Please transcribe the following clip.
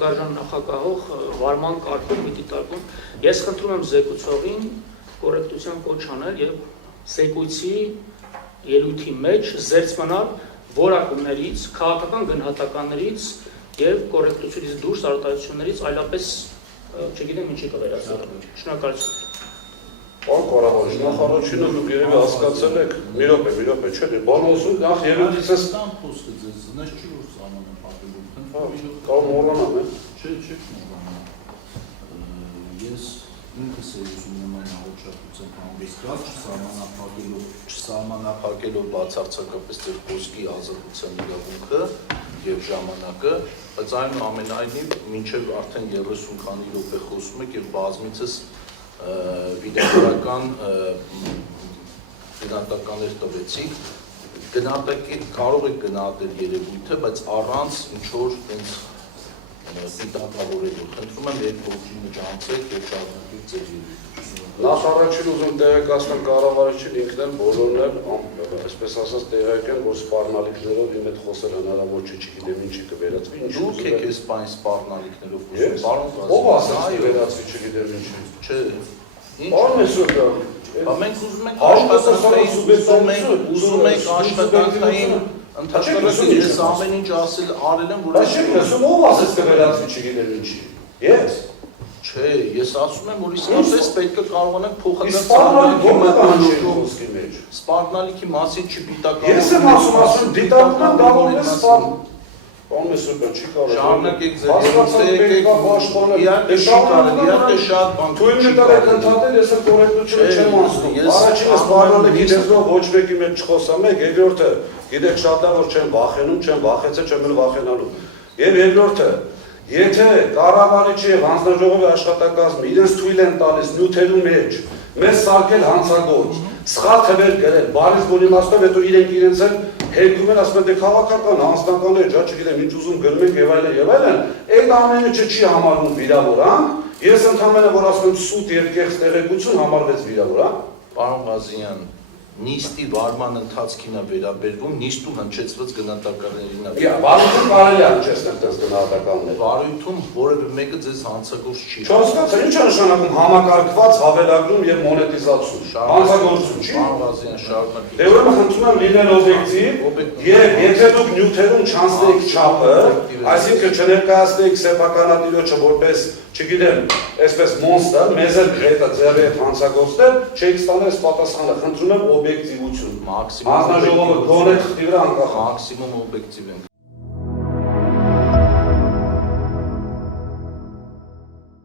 Թագարժան նախագահող վարման կարգում մի դիտարկում, ես խնդրում եմ զեկուցողին կորեկտության կոչ անել եւ զեկույցի ելույթի մեջ զերծ մնալ որակումներից, քաղաքական գնահատականներից եւ կորեկտությունից դուրս արտահայտություններից այլապես չգիտեմ ինչի կվերածվի։ Շնորհակալություն։ Պարոն կառավարիչ, նախ առաջինը դուք երևի հասկացել եք, մի րոպե, չէ՞, բանոսում նախ ելույթից ես խոսքը ձեզ զնես չի որ սահմանափակելու։ կարող մոռանամ, Չէ, մոռանամ։ Ես ինքս եմ ուզում եմ այն հաղորդակցության հանդիսկած չսահմանափակելով բացարձակապես ձեր խոսքի ազատության իրավունքը եւ ժամանակը, բայց այնուամենայնիվ մինչեւ արդեն 30 քանի րոպե խոսում եք եւ բազմիցս վիդեոական գնահատականներ տվեցիք, կարող եք գնահատել երևույթը, բայց առանց ինչ-որ հենց պիտակավորելու։ Խնդրում եմ երբ ողջին միջանցեք եւ շարունակեք ձեր երևույթը։ Նախ առաջին ուզում տեղեկացնել կառավարիչին ինքն էլ բոլորն էլ, այսպես ասած, տեղյակ են, որ սպառնալիքներով իմ հետ խոսել հնարավոր չէ, չգիտեմ ինչի կվերածվի։ Դուք եք այս բան սպառնալիքներով խոսում, պարոն ով ասաց վերածվի, չգիտեմ ինչի։ Չէ։ Պարոն Մեսրոպը, մենք ուզում ենք աշխատանքային ընթացքում ես ամեն ինչ արել եմ, որ Բայց չեք լսում, ով ասեց կվերածվի, չգիտեմ ինչի։ Ես։ Չէ, ես ասում եմ, որ իսկապես պետք է կարողանանք փոխադրել սպառնալիքի մասին չպիտակավորել։ Ես եմ ասում, դիտարկման դավորն է սպառն։ Պարոն Մեսրոպյան, չի կարող։ Շարունակեք ձեր իհարկե շատ բան։ Թույլ չտալեք ընդհատել, ես էլ կորեկտությունը չեմ ասում։ Առաջինը սպառնալիքի դեպքում ոչ մեկի մեջ չխոսամ եք, երկրորդը գիտեք շատ լավ որ չեմ վախենում, չեմ վախեցել, չեմ էլ վախենալու։ Եվ երկրորդը, եթե կառավարիչի եւ հանձնաժողովի աշխատակազմը իրենց թույլ են տալիս նյութերու մեջ մեզ սարքել հանցագործ, սխալ թվեր գրել, բարիս գոնի իմաստով, հետո իրենք իրենց էլ հերգում են, ասում են դե քաղաքական, անձնական է, չգիտեմ ինչ ուզում գրում ենք եւ այլն, այդ ամենը չի համարվում վիրավորանք, ես ընդհանրապես որ ասում եմ սուտ եւ կեղծ տեղեկություն համարվեց վիրավորանք։ Պարոն Ղազարյան, նիստի վարման ընթացքին է վերաբերվում, նիստում հնչեցված գնահատականներին է։ Վարույթում կարելի է հնչեցնել դες գնահատականներ։ Վարույթում որևէ մեկը ձեզ հանցագործ չի։ Չհասկացա, ինչ է նշանակում համակարգված հավելագրում եւ մոնետիզացիա։ Հանցագործություն չի։ Պարոն Ղազարյան, շարունակեք։ Դե ուրեմն խնդրում եմ լինել օբյեկտիվ եւ եթե դուք նյութերում չանցնեք չափը, այսինքն չներկայացնեք սեփականատիրոջը որպես, չգիտեմ, այսպես մոնստր, մեզ էլ գրետը ձեռի հետ հանցագործներ, չեք ստանել պատասխանը, խնդրում եմ օբյեկտիվություն։ Հանձնաժողովը գոնե խտի վրա անկախ։ Մաքսիմում օբյեկտիվ ենք